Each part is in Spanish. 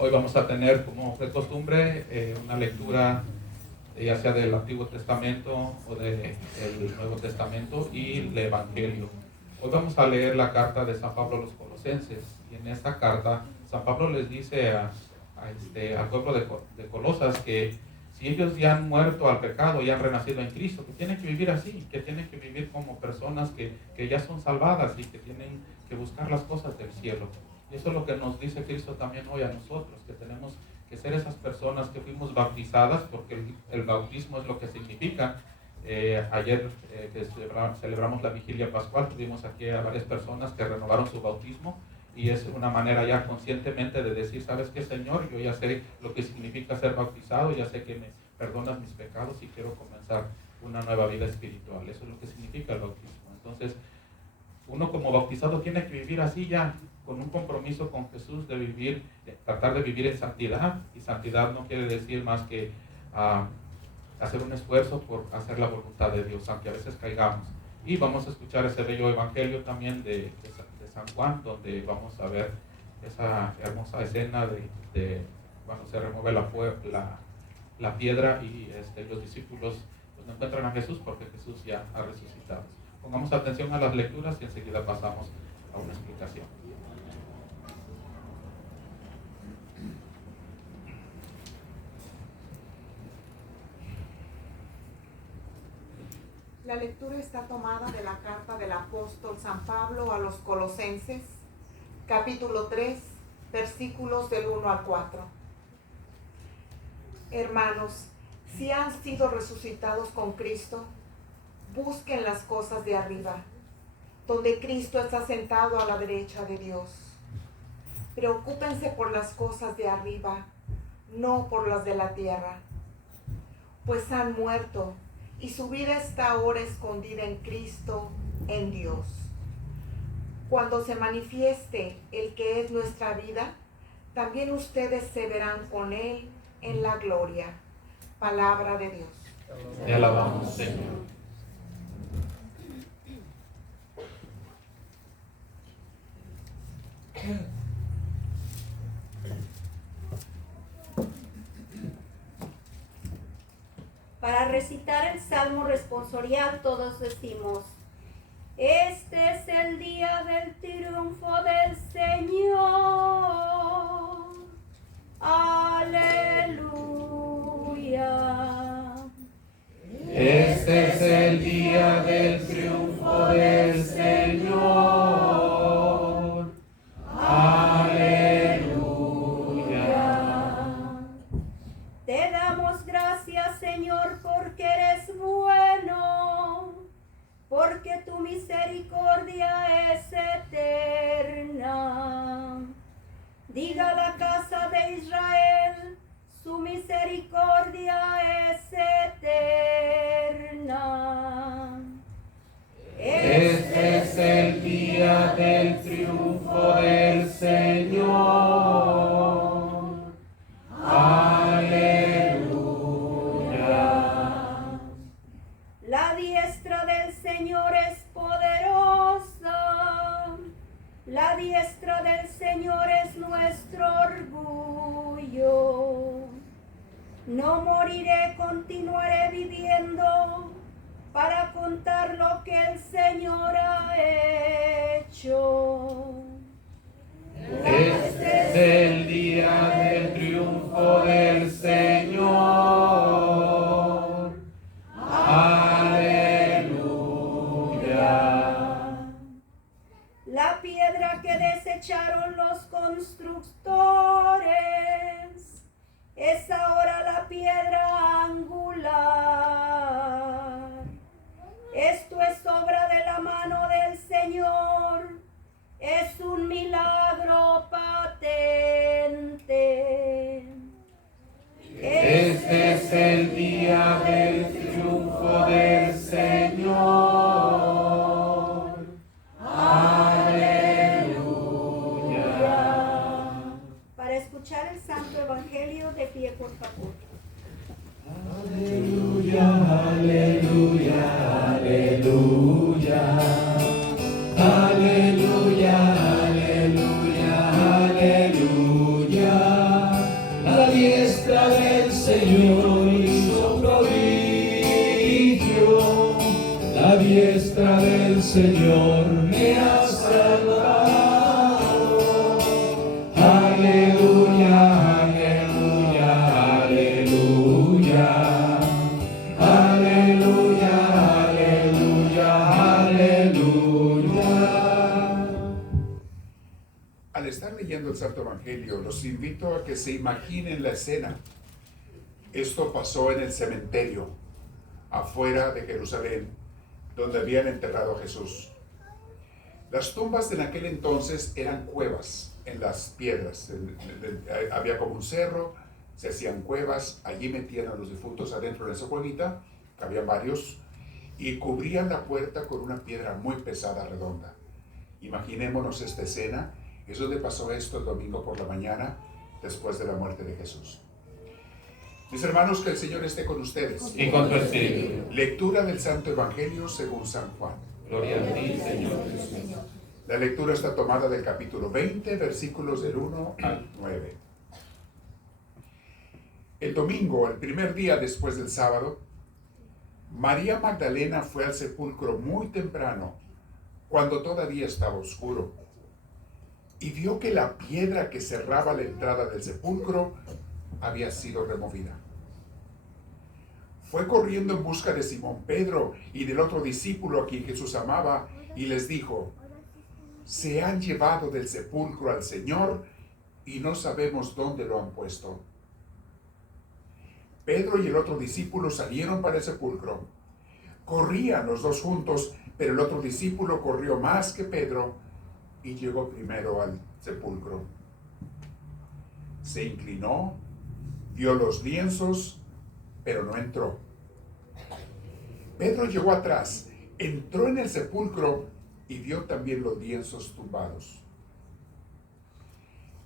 Hoy vamos a tener, como de costumbre, una lectura ya sea del Antiguo Testamento o del Nuevo Testamento y el Evangelio. Hoy vamos a leer la carta de San Pablo a los Colosenses, y en esta carta San Pablo les dice al pueblo de Colosas que si ellos ya han muerto al pecado y han renacido en Cristo, que tienen que vivir así, que tienen que vivir como personas que ya son salvadas y que tienen que buscar las cosas del cielo. Y eso es lo que nos dice Cristo también hoy a nosotros, que tenemos que ser esas personas que fuimos bautizadas, porque el bautismo es lo que significa. Ayer que celebramos la vigilia pascual, tuvimos aquí a varias personas que renovaron su bautismo, y es una manera ya conscientemente de decir, ¿sabes qué, Señor? Yo ya sé lo que significa ser bautizado, ya sé que me perdonas mis pecados y quiero comenzar una nueva vida espiritual. Eso es lo que significa el bautismo. Entonces, uno como bautizado tiene que vivir así ya, con un compromiso con Jesús de vivir, tratar de vivir en santidad, y santidad no quiere decir más que hacer un esfuerzo por hacer la voluntad de Dios, aunque a veces caigamos. Y vamos a escuchar ese bello evangelio también de San Juan, donde vamos a ver esa hermosa escena de cuando se remueve la piedra y los discípulos pues no encuentran a Jesús porque Jesús ya ha resucitado. Pongamos atención a las lecturas y enseguida pasamos a una explicación. La lectura está tomada de la carta del apóstol San Pablo a los Colosenses, capítulo 3, versículos del 1 al 4. Hermanos, si han sido resucitados con Cristo, busquen las cosas de arriba, donde Cristo está sentado a la derecha de Dios. Preocúpense por las cosas de arriba, no por las de la tierra, pues han muerto y su vida está ahora escondida en Cristo, en Dios. Cuando se manifieste el que es nuestra vida, también ustedes se verán con Él en la gloria. Palabra de Dios. Te alabamos, Señor. Para recitar el Salmo responsorial todos decimos: este es el día del triunfo del Señor. Aleluya. Este es el día del triunfo del Señor. Aleluya. Te damos gracias, Señor, porque eres bueno, porque tu misericordia es eterna. Diga la casa de Israel, su misericordia es eterna. Este es el día del triunfo del Señor. Aleluya. La diestra del Señor es poderosa. La diestra del Señor es nuestro orgullo. No moriré, continuaré viviendo para contar lo que el Señor ha hecho. Este es el día del triunfo del Señor. Aleluya. La piedra que desecharon los constructores es ahora la piedra angular. Esto es obra de la mano del Señor, es un milagro patente. Este es el día del triunfo del Señor. Aleluya. Para escuchar el Santo Evangelio, de pie, por favor. Aleluya, aleluya, aleluya. estar leyendo el Santo Evangelio, los invito a que se imaginen la escena. Esto pasó en el cementerio, afuera de Jerusalén, donde habían enterrado a Jesús. Las tumbas en aquel entonces eran cuevas en las piedras. Había como un cerro, se hacían cuevas, allí metían a los difuntos adentro de esa cuevita, había varios, y cubrían la puerta con una piedra muy pesada, redonda. Imaginémonos esta escena. Es donde pasó esto el domingo por la mañana, después de la muerte de Jesús. Mis hermanos, que el Señor esté con ustedes. Y con tu espíritu. Lectura del Santo Evangelio según San Juan. Gloria a ti, Señor. La lectura está tomada del capítulo 20, versículos del 1 al 9. El domingo, el primer día después del sábado, María Magdalena fue al sepulcro muy temprano, cuando todavía estaba oscuro, y vio que la piedra que cerraba la entrada del sepulcro había sido removida. Fue corriendo en busca de Simón Pedro y del otro discípulo a quien Jesús amaba, y les dijo: se han llevado del sepulcro al Señor y no sabemos dónde lo han puesto. Pedro y el otro discípulo salieron para el sepulcro. Corrían los dos juntos, pero el otro discípulo corrió más que Pedro y llegó primero al sepulcro. Se inclinó, vio los lienzos, pero no entró. Pedro llegó atrás, entró en el sepulcro y vio también los lienzos tumbados.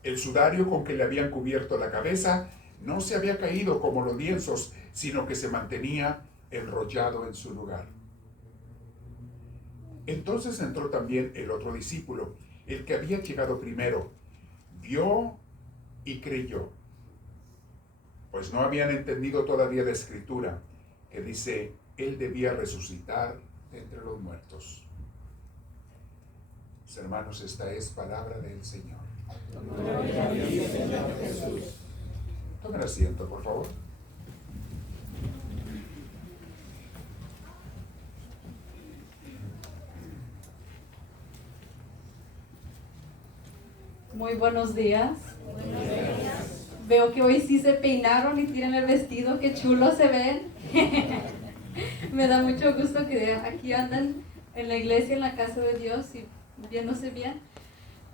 El sudario con que le habían cubierto la cabeza no se había caído como los lienzos, sino que se mantenía enrollado en su lugar. Entonces entró también el otro discípulo, el que había llegado primero. Vio y creyó, pues no habían entendido todavía la Escritura, que dice: Él debía resucitar de entre los muertos. Mis hermanos, esta es palabra del Señor. Gloria a ti, Señor Jesús. Tomen asiento, por favor. Muy buenos días. Veo que hoy sí se peinaron y tienen el vestido, qué chulo se ven. Me da mucho gusto que aquí andan en la iglesia, en la casa de Dios y viéndose bien.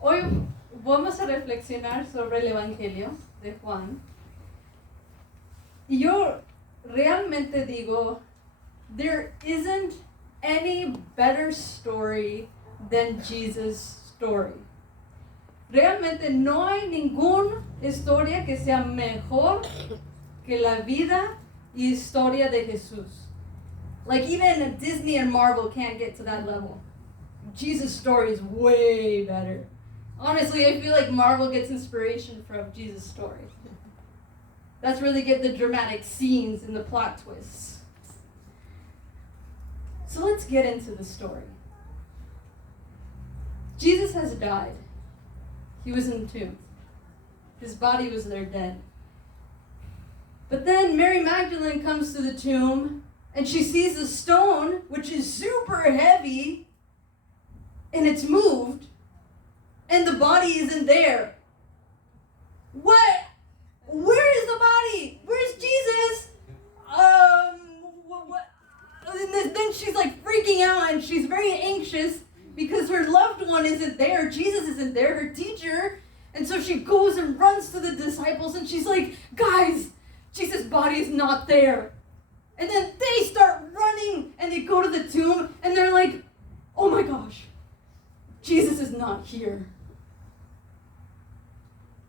Hoy vamos a reflexionar sobre el Evangelio de Juan. Y yo realmente digo, there isn't any better story than Jesus' story. Realmente no hay ninguna historia que sea mejor que la vida y historia de Jesús. Like even Disney and Marvel can't get to that level. Jesus' story is way better. Honestly, I feel like Marvel gets inspiration from Jesus' story. That's where they get the dramatic scenes and the plot twists. So let's get into the story. Jesus has died. He was in the tomb. His body was there dead. But then Mary Magdalene comes to the tomb and she sees the stone, which is super heavy, and it's moved, and the body isn't there. What? Where is the body? Where's Jesus? What? And then she's like freaking out and she's very anxious because her loved one isn't there. Jesus isn't there, her teacher. And so she goes and runs to the disciples and she's like, guys, Jesus' body is not there. And then they start running and they go to the tomb and they're like, oh my gosh, Jesus is not here.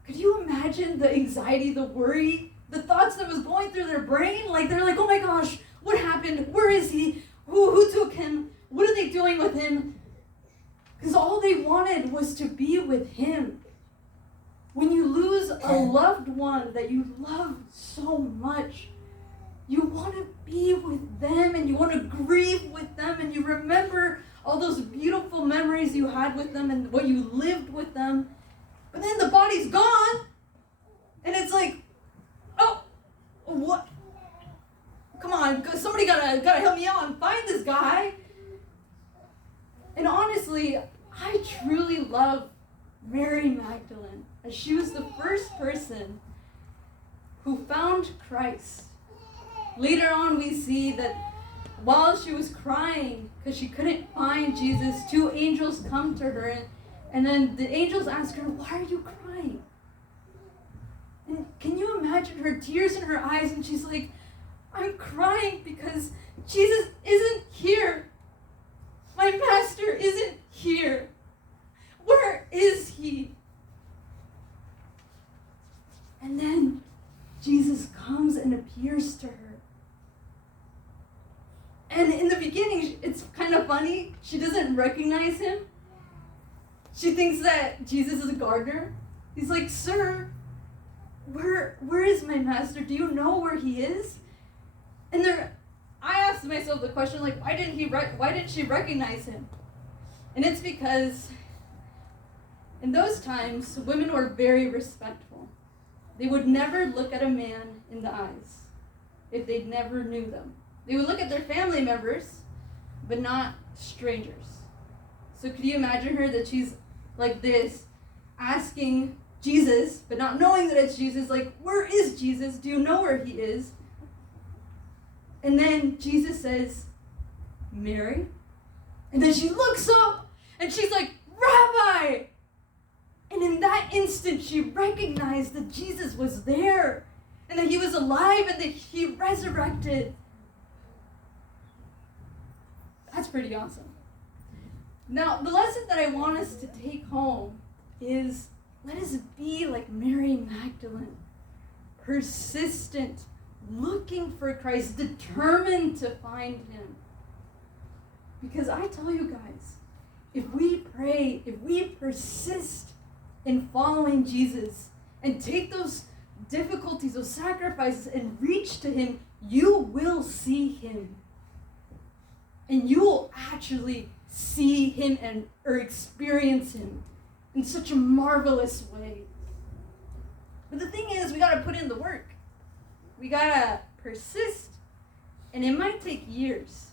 Could you imagine the anxiety, the worry, the thoughts that was going through their brain? Like they're like, oh my gosh, what happened? Where is he? Who took him? What are they doing with him? Because all they wanted was to be with him. When you lose a loved one that you love so much, you want to be with them and you want to grieve with them and you remember all those beautiful memories you had with them and what you lived with them. But then the body's gone and it's like, oh, what? Come on, somebody gotta help me out and find this guy. And honestly, I truly love Mary Magdalene, as she was the first person who found Christ. Later on, we see that while she was crying because she couldn't find Jesus, 2 angels come to her, and then the angels ask her, "Why are you crying?" And can you imagine her tears in her eyes, and she's like, "I'm crying because Jesus isn't here. My master isn't here. Where is he?" And then Jesus comes and appears to her. And in the beginning, it's kind of funny. She doesn't recognize him. She thinks that Jesus is a gardener. He's like, "Sir, where is my master? Do you know where he is?" And I asked myself the question, like, why didn't she recognize him? And it's because in those times, women were very respectful. They would never look at a man in the eyes if they never knew them. They would look at their family members, but not strangers. So could you imagine her, that she's like this, asking Jesus, but not knowing that it's Jesus, like, "Where is Jesus? Do you know where he is?" And then Jesus says, "Mary." And then she looks up and she's like, "Rabbi." And in that instant, she recognized that Jesus was there and that he was alive and that he resurrected. That's pretty awesome. Now, the lesson that I want us to take home is, let us be like Mary Magdalene, persistent, looking for Christ, determined to find him. Because I tell you guys, if we pray, if we persist in following Jesus and take those difficulties, those sacrifices, and reach to him, you will see him. And you will actually see him or experience him in such a marvelous way. But the thing is, we got to put in the work. We got to persist. And it might take years.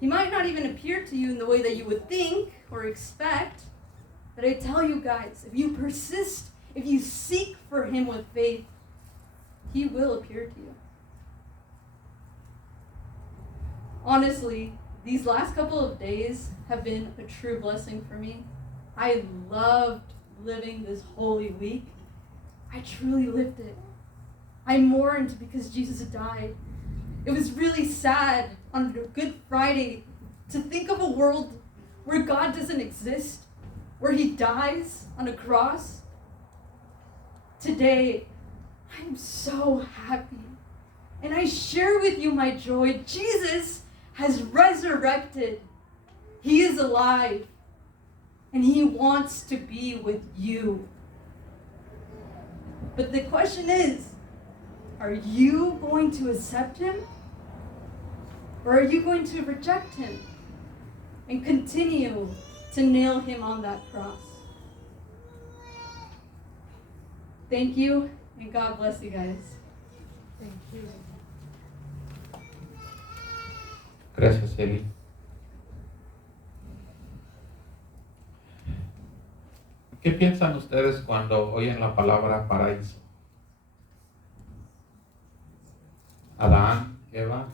He might not even appear to you in the way that you would think or expect. But I tell you guys, if you persist, if you seek for him with faith, he will appear to you. Honestly, these last couple of days have been a true blessing for me. I loved living this Holy Week. I truly lived it. I mourned because Jesus had died. It was really sad on Good Friday to think of a world where God doesn't exist, where he dies on a cross. Today, I'm so happy. And I share with you my joy. Jesus has resurrected. He is alive. And he wants to be with you. But the question is, are you going to accept him? Or are you going to reject him and continue to nail him on that cross? Thank you, and God bless you guys. Thank you. Gracias, Eli. ¿Qué piensan ustedes cuando oyen la palabra paraíso? Adán, Eva,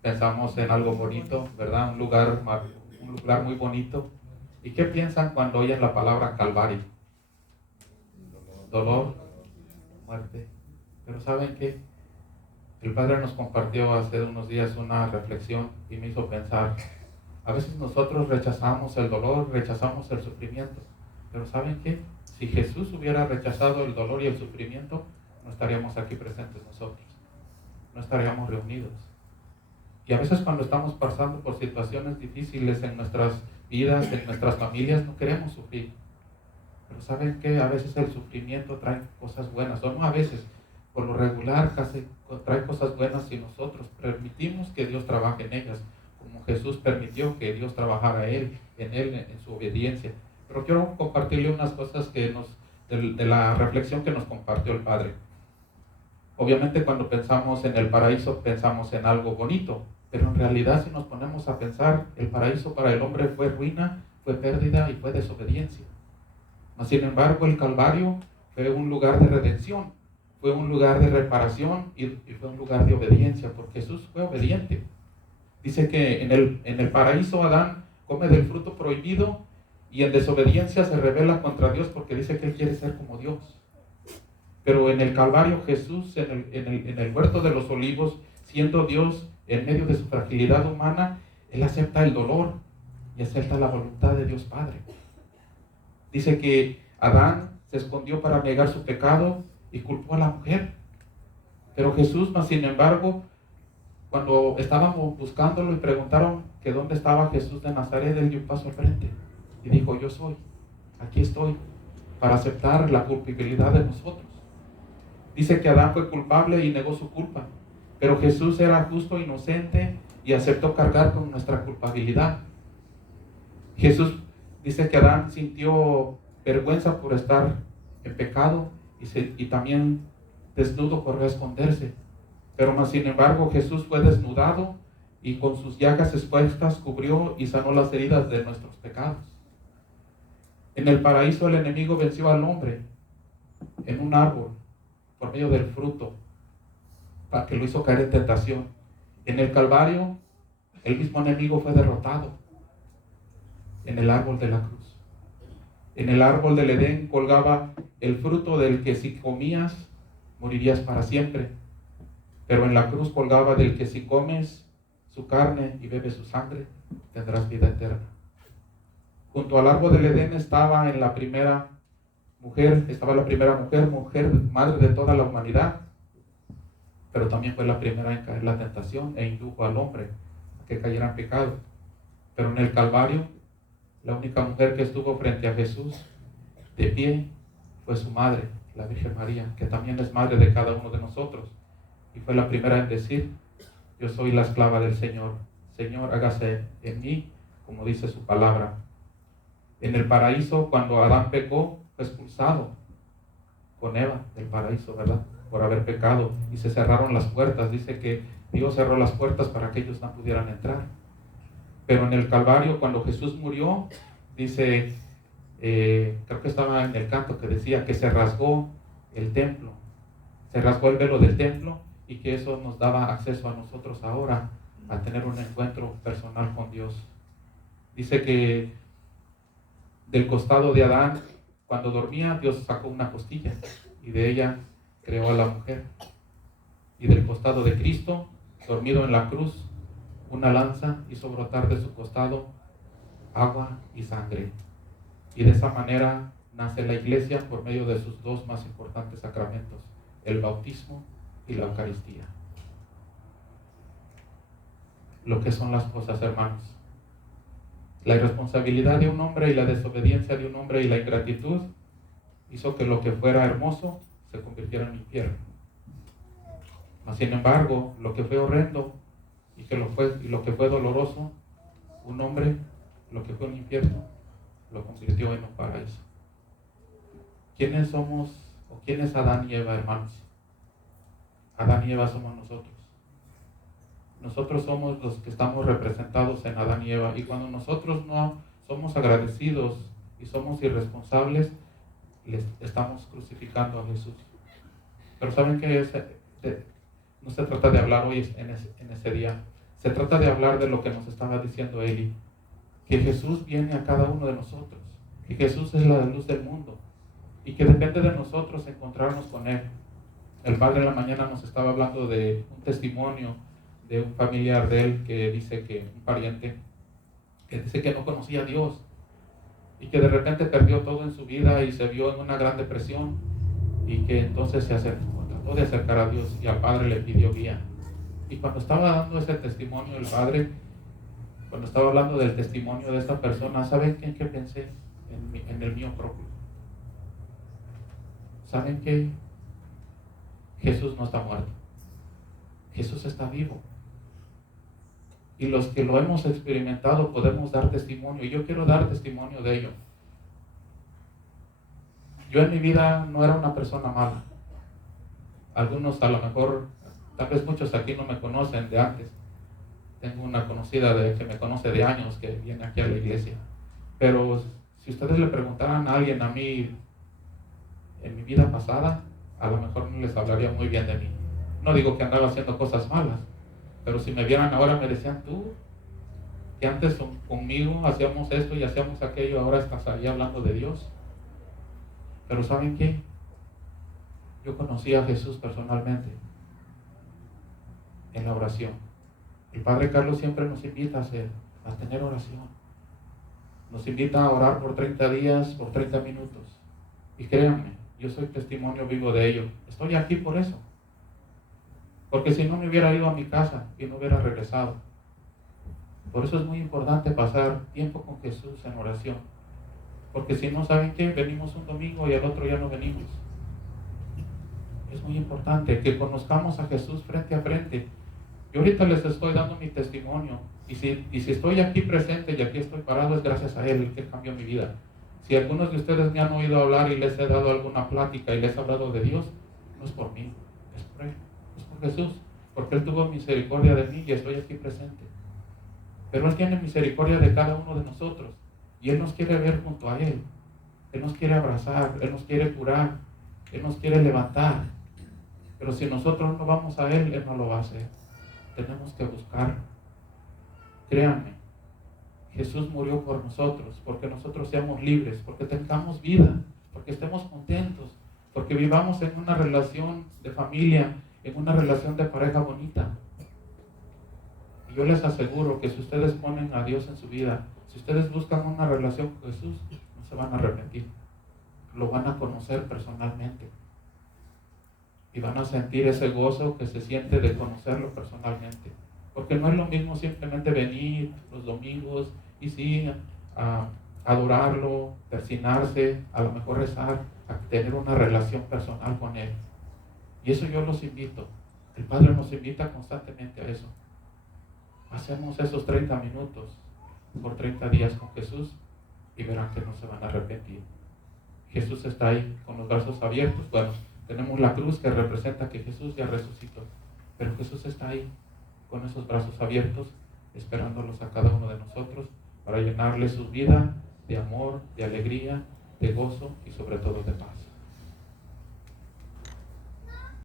pensamos en algo bonito, ¿verdad? Un lugar muy bonito. ¿Y qué piensan cuando oyen la palabra Calvario? Dolor, muerte. Pero ¿saben qué? El Padre nos compartió hace unos días una reflexión y me hizo pensar, a veces nosotros rechazamos el dolor, rechazamos el sufrimiento, pero ¿saben qué? Si Jesús hubiera rechazado el dolor y el sufrimiento, no estaríamos aquí presentes nosotros, no estaríamos reunidos. Y a veces cuando estamos pasando por situaciones difíciles en nuestras vidas, en nuestras familias, no queremos sufrir. Pero ¿saben qué? A veces el sufrimiento trae cosas buenas, o no a veces, por lo regular casi trae cosas buenas si nosotros permitimos que Dios trabaje en ellas, como Jesús permitió que Dios trabajara en su obediencia. Pero quiero compartirle unas cosas de la reflexión que nos compartió el Padre. Obviamente cuando pensamos en el paraíso pensamos en algo bonito, pero en realidad si nos ponemos a pensar, el paraíso para el hombre fue ruina, fue pérdida y fue desobediencia. Mas, sin embargo, el Calvario fue un lugar de redención, fue un lugar de reparación y fue un lugar de obediencia, porque Jesús fue obediente. Dice que en el paraíso Adán come del fruto prohibido y en desobediencia se rebela contra Dios porque dice que él quiere ser como Dios. Pero en el Calvario Jesús, en el huerto de los olivos, siendo Dios en medio de su fragilidad humana, él acepta el dolor y acepta la voluntad de Dios Padre. Dice que Adán se escondió para negar su pecado y culpó a la mujer. Pero Jesús, más sin embargo, cuando estábamos buscándolo y preguntaron que dónde estaba Jesús de Nazaret, él dio un paso al frente y dijo: yo soy, aquí estoy, para aceptar la culpabilidad de nosotros. Dice que Adán fue culpable y negó su culpa, pero Jesús era justo e inocente y aceptó cargar con nuestra culpabilidad. Jesús dice que Adán sintió vergüenza por estar en pecado y también desnudo por esconderse. Pero más sin embargo Jesús fue desnudado y con sus llagas expuestas cubrió y sanó las heridas de nuestros pecados. En el paraíso el enemigo venció al hombre en un árbol por medio del fruto, para que lo hizo caer en tentación. En el Calvario el mismo enemigo fue derrotado en el árbol de la cruz. En el árbol del Edén colgaba el fruto del que si comías morirías para siempre, pero en la cruz colgaba del que si comes su carne y bebes su sangre tendrás vida eterna. Junto al árbol del Edén estaba la primera mujer, mujer, madre de toda la humanidad, pero también fue la primera en caer en la tentación e indujo al hombre a que cayera en pecado. Pero en el Calvario, la única mujer que estuvo frente a Jesús de pie fue su madre, la Virgen María, que también es madre de cada uno de nosotros, y fue la primera en decir: yo soy la esclava del Señor, Señor, hágase en mí como dice su palabra. En el paraíso, cuando Adán pecó, fue expulsado con Eva del paraíso, ¿verdad?, por haber pecado, y se cerraron las puertas. Dice que Dios cerró las puertas para que ellos no pudieran entrar. Pero en el Calvario, cuando Jesús murió, dice, creo que estaba en el canto que decía que se rasgó el templo, se rasgó el velo del templo, y que eso nos daba acceso a nosotros ahora a tener un encuentro personal con Dios. Dice que del costado de Adán, cuando dormía, Dios sacó una costilla y de ella creó a la mujer. Y del costado de Cristo, dormido en la cruz, una lanza hizo brotar de su costado agua y sangre. Y de esa manera nace la iglesia por medio de sus dos más importantes sacramentos, el bautismo y la Eucaristía. Lo que son las cosas, hermanos. La irresponsabilidad de un hombre y la desobediencia de un hombre y la ingratitud hizo que lo que fuera hermoso se convirtiera en infierno. Mas sin embargo, lo que fue horrendo y lo que fue doloroso, un hombre, lo que fue un infierno, lo convirtió en un paraíso. ¿Quiénes somos o quién es Adán y Eva, hermanos? Adán y Eva somos nosotros. Nosotros somos los que estamos representados en Adán y Eva, y cuando nosotros no somos agradecidos y somos irresponsables, les estamos crucificando a Jesús. Pero ¿saben qué es? No se trata de hablar hoy en ese día, se trata de hablar de lo que nos estaba diciendo Eli, que Jesús viene a cada uno de nosotros, que Jesús es la luz del mundo y que depende de nosotros encontrarnos con Él. El padre en la mañana nos estaba hablando de un testimonio de un familiar de él que dice que, un pariente, que dice que no conocía a Dios y que de repente perdió todo en su vida y se vio en una gran depresión, y que entonces trató de acercar a Dios y al padre le pidió guía. Y cuando estaba dando ese testimonio el padre, cuando estaba hablando del testimonio de esta persona, ¿saben en qué pensé? En el mío propio. ¿Saben qué? Jesús no está muerto. Jesús está vivo. Y los que lo hemos experimentado podemos dar testimonio. Y yo quiero dar testimonio de ello. Yo en mi vida no era una persona mala. Algunos a lo mejor, tal vez muchos aquí no me conocen de antes. Tengo una conocida que me conoce de años que viene aquí a la iglesia. Pero Si ustedes le preguntaran a alguien, a mí, en mi vida pasada, a lo mejor no les hablaría muy bien de mí. No digo que andaba haciendo cosas malas, pero si me vieran ahora me decían, tú, que antes conmigo hacíamos esto y hacíamos aquello, ahora estás ahí hablando de Dios. Pero ¿saben qué? Yo conocí a Jesús personalmente en la oración. El Padre Carlos siempre nos invita a tener oración. Nos invita a orar por 30 días, por 30 minutos. Y créanme, yo soy testimonio vivo de ello. Estoy aquí por eso. Porque si no me hubiera ido a mi casa y no hubiera regresado. Por eso es muy importante pasar tiempo con Jesús en oración. Porque si no, ¿saben qué? Venimos un domingo y al otro ya no venimos. Es muy importante que conozcamos a Jesús frente a frente. Yo ahorita les estoy dando mi testimonio. Y si estoy aquí presente y aquí estoy parado, es gracias a Él que cambió mi vida. Si algunos de ustedes me han oído hablar y les he dado alguna plática y les he hablado de Dios, no es por mí, es por Él, es por Jesús. Porque Él tuvo misericordia de mí y estoy aquí presente. Pero Él tiene misericordia de cada uno de nosotros. Y Él nos quiere ver junto a Él. Él nos quiere abrazar, Él nos quiere curar, Él nos quiere levantar. Pero si nosotros no vamos a Él, Él no lo va a hacer. Tenemos que buscarlo. Créanme, Jesús murió por nosotros, porque nosotros seamos libres, porque tengamos vida, porque estemos contentos, porque vivamos en una relación de familia, en una relación de pareja bonita. Y yo les aseguro que si ustedes ponen a Dios en su vida, si ustedes buscan una relación con Jesús, no se van a arrepentir. Lo van a conocer personalmente. Y van a sentir ese gozo que se siente de conocerlo personalmente. Porque no es lo mismo simplemente venir los domingos y sí, a adorarlo, persignarse, a lo mejor rezar, a tener una relación personal con Él. Y eso yo los invito. El Padre nos invita constantemente a eso. Hacemos esos 30 minutos por 30 días con Jesús y verán que no se van a arrepentir. Jesús está ahí con los brazos abiertos. Bueno, tenemos la cruz que representa que Jesús ya resucitó, pero Jesús está ahí con esos brazos abiertos, esperándolos a cada uno de nosotros para llenarle su vida de amor, de alegría, de gozo y sobre todo de paz.